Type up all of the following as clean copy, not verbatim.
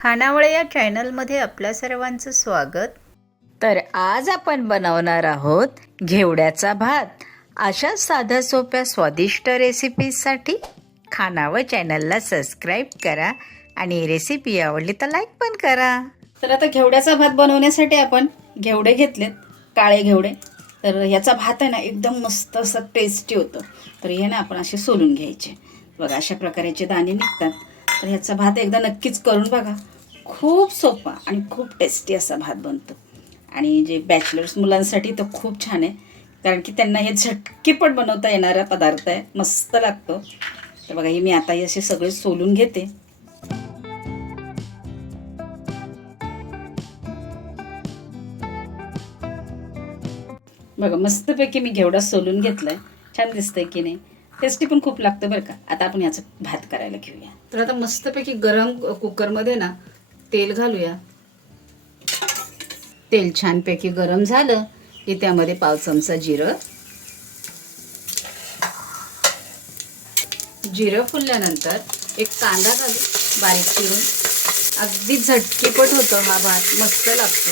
खानावळ या चॅनलमध्ये आपल्या सर्वांचं स्वागत. तर आज आपण बनवणार आहोत घेवड्याचा भात. अशा साध्या सोप्या स्वादिष्ट रेसिपीजसाठी खानावळ चॅनलला सबस्क्राईब करा आणि रेसिपी आवडली तर लाईक पण करा. तर आता घेवड्याचा भात बनवण्यासाठी आपण घेवडे घेतलेत, काळे घेवडे. तर याचा भात आहे ना एकदम मस्त असं टेस्टी होतं. तर हे ना आपण असे सोलून घ्यायचे. बघा अशा प्रकारचे दाणे निघतात. तर ह्याचा भात एकदा नक्कीच करून बघा. खूप सोपा आणि खूप टेस्टी असा भात बनतो. आणि जे बॅचलर्स मुलांसाठी तर खूप छान आहे, कारण की त्यांना हे झटकेपट बनवता येणारा पदार्थ आहे. मस्त लागतो. तर बघा हे मी आता हे असे सगळे सोलून घेते. बघा मस्तपैकी मी घेवडा सोलून घेतलाय. छान दिसतंय की नाही? टेस्टी पण खूप लागतं बरं का. आता आपण याचा भात करायला घेऊया. तर आता मस्तपैकी गरम कुकरमध्ये ना तेल घालूया. तेल छानपैकी गरम झालं की त्यामध्ये पाव चमचा जिरं फुलल्यानंतर एक कांदा घालू बारीक चिरून. अगदी झटकीपट होतं हा भात, मस्त लागतो.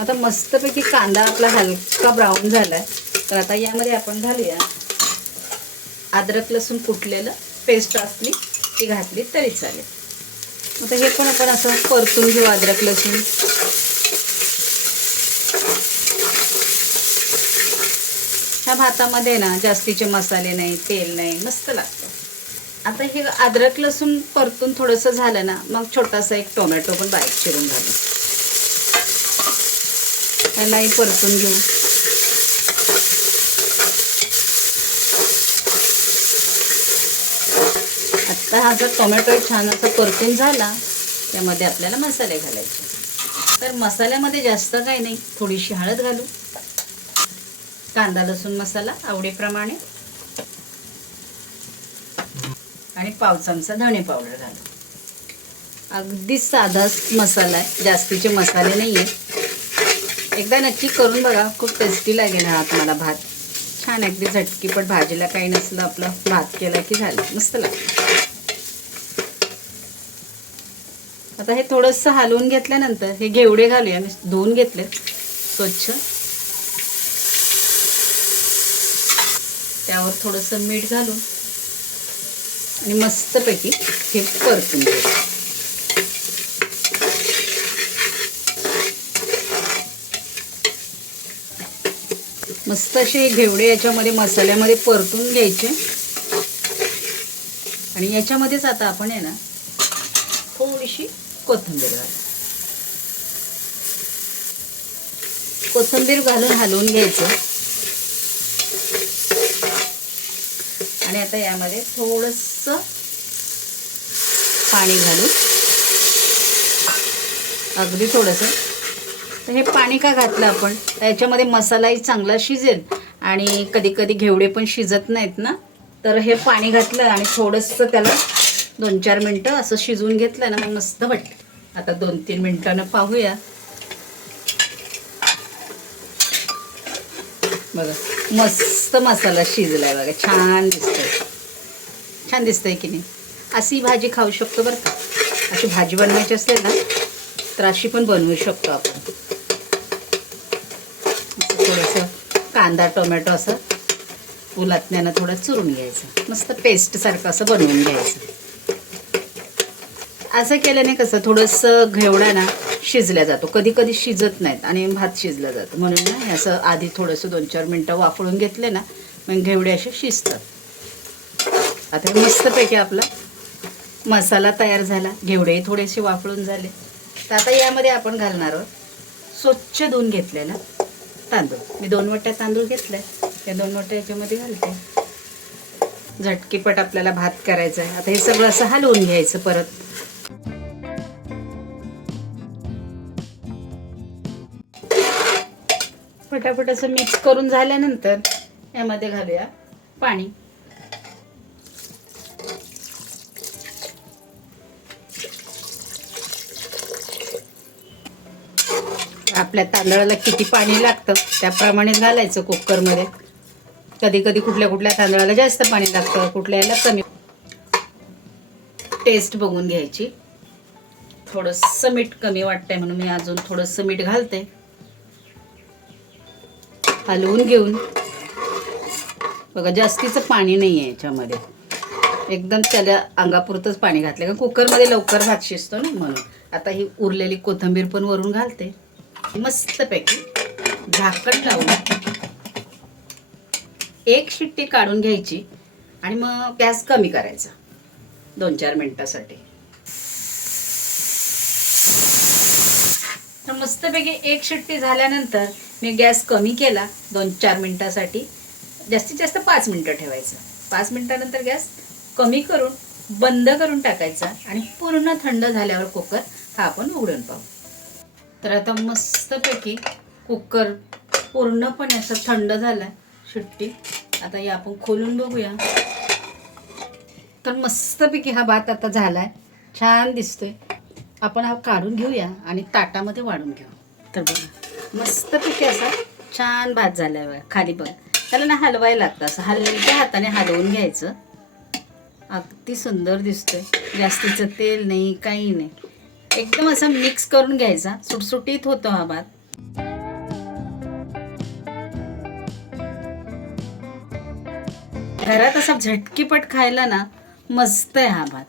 आता मस्तपैकी कांदा आपला हलका ब्राऊन झालाय. तर आता यामध्ये आपण घालूया अद्रक लसूण कुटलेलं पेस्ट असली ती घातली तरी चालेल. आता हे पण आपण असं परतून घेऊ अद्रक लसूण. ह्या भातामध्ये ना जास्तीचे मसाले नाही, तेल नाही, मस्त लागतं. आता हे अद्रक लसूण परतून थोडंसं झालं ना, मग छोटासा एक टोमॅटो पण बारीक चिरून घालू. त्यालाही परतून घेऊ. आता हा जर टोमॅटो छान असा परतून झाला, त्यामध्ये आपल्याला मसाले घालायचे. तर मसाल्यामध्ये जास्त काही नाही, थोडीशी हळद घालू, कांदा लसूण मसाला आवडीप्रमाणे, आणि पाव चमचा धणे पावडर घालू. अगदी साधा मसाला आहे, जास्तीचे मसाले नाही आहे. एकदा नक्की करून बघा, खूप टेस्टी लागेल हा तुम्हाला भात. छान अगदी झटकीपट, भाजीला काही नसलं आपलं भात केला की झालं, मस्त लागतं. आता हे थोडंसं हलवून घेतल्यानंतर हे घेवडे घालूया. मी धुवून घेतले स्वच्छ. त्यावर थोडंसं मीठ घालून आणि मस्तपैकी हे परतून घेऊ. मस्त असे हे घेवडे याच्यामध्ये मसाल्यामध्ये परतून घ्यायचे. आणि याच्यामध्येच आता आपण आहे ना थोडीशी कोथिंबीर घालू. कोथिंबीर घालून हलवून घ्यायचं. आणि आता यामध्ये थोडंसं पाणी घालू, अगदी थोडंसं. तर हे पाणी का घातलं आपण? याच्यामध्ये मसालाही चांगला शिजेल. आणि कधी कधी घेवडे पण शिजत नाहीत ना, तर हे पाणी घातलं आणि थोडंसं त्याला 2-4 मिनटं असं शिजवून घेतलं ना, मग मस्त वाटतं. आता 2-3 मिनिटांनं पाहूया. बघा मस्त मसाला शिजलाय बघा. छान दिसतंय, छान दिसतंय की नाही? अशी भाजी खाऊ शकतो बरं का. अशी भाजी बनवायची असेल ना तर अशी पण बनवू शकतो आपण. थोडंसं कांदा टोमॅटो असं उलटण्यानं थोडं चुरून घ्यायचं. मस्त पेस्ट सारखं असं बनवून घ्यायचं. असं केल्याने कसं थोडंसं घेवडा ना शिजल्या जातो. कधी कधी शिजत नाहीत आणि भात शिजला जातो. म्हणून ना असं आधी थोडंसं 2-4 मिनटं वाफळून घेतले ना, मग घेवडे असे शिजतात. आता मस्तपैकी आपला मसाला तयार झाला. घेवडेही थोडेसे वाफळून झाले. तर आता यामध्ये आपण घालणार आहोत स्वच्छ धुवून घेतलेला तांदूळ. मी 2 वाट्या तांदूळ घेतलाय. त्या 2 वाट्या याच्यामध्ये घालते. झटकीपट आपल्याला भात करायचा आहे. आता हे सगळं असं हलवून घ्यायचं परत. फटाफट असं मिक्स करून झाल्यानंतर यामध्ये घालूया पाणी. आपल्या तांदळाला किती पाणी लागतं त्याप्रमाणे घालायचं कुकरमध्ये. कधी कधी कुठल्या कुठल्या तांदळाला जास्त पाणी लागतं, कुठल्याला कमी. टेस्ट बघून घ्यायची. थोडंसं मीठ कमी वाटतंय म्हणून मी अजून थोडंसं मीठ घालते. हलवून घेऊन बघा, जास्तीचं पाणी नाही आहे याच्यामध्ये, एकदम त्याला अंगापुरतंच पाणी घातलं, का कुकरमध्ये लवकर भात शिजतो ना म्हणून. आता ही उरलेली कोथिंबीर पण वरून घालते. मस्तपैकी झाकण लावून 1 शिट्टी काढून घ्यायची आणि मग गॅस कमी करायचा 2-4 मिनिटासाठी. तर मस्तपैकी 1 शिट्टी झाल्यानंतर मी गॅस कमी केला 2-4 मिनिटासाठी. जास्तीत जास्त 5 मिनिटं ठेवायचं. 5 मिनिटानंतर गॅस कमी करून बंद करून टाकायचा आणि पूर्ण थंड झाल्यावर कुकर हा आपण उघडून पाहू. तर आता मस्तपैकी कुकर पूर्णपणे असं थंड झाला शिट्टी. आता हे आपण खोलून बघूया. तर मस्तपैकी हा भात आता झालाय, छान दिसतोय. आपण हा काढून घेऊया आणि ताटामध्ये वाढून घेऊ. तर बघा मस्तपैकी असा छान भात झालाय बघा. खाली बघा, त्याला ना हलवायला लागतं, असं हलक्या हाताने हलवून घ्यायचं. अगदी सुंदर दिसतोय, जास्तीचं तेल नाही, काही नाही. एकदम असं मिक्स करून घ्यायचा, सुटसुटीत होतो हा भात. घरात असा झटकीपट खायला ना मस्त आहे हा भात.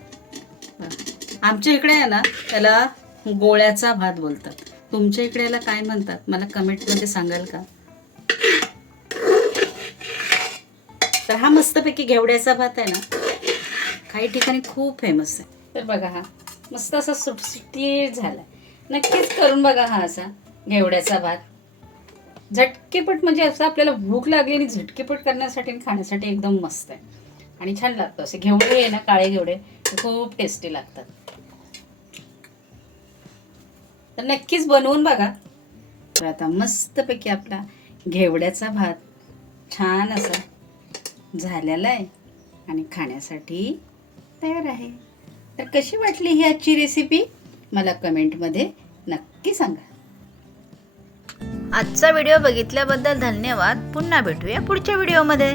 आमच्या इकडे आहे ना त्याला गोळ्याचा भात बोलतात. तुमच्या इकडे याला काय म्हणतात मला कमेंटमध्ये सांगाल का? तर हा मस्तपैकी घेवड्याचा भात आहे ना, काही ठिकाणी खूप फेमस आहे. तर बघा हा मस्त असा सुटसुटीत झाला. नक्कीच करून बघा हा असा घेवड्याचा भात. झटकेपट म्हणजे असं आपल्याला भूक लागली आणि झटकेपट करण्यासाठी आणि खाण्यासाठी एकदम मस्त आहे आणि छान लागतं. असे घेवडे आहे ना, काळे घेवडे खूप टेस्टी लागतात. तर नक्कीच बनवून बघा. तर आता मस्तपैकी आपला घेवड्याचा भात छान असा झालेला आहे आणि खाण्यासाठी तयार आहे. तर कशी वाटली ही आजची रेसिपी मला कमेंटमध्ये नक्की सांगा. आजचा व्हिडिओ बघितल्याबद्दल धन्यवाद. पुन्हा भेटूया पुढच्या व्हिडिओमध्ये.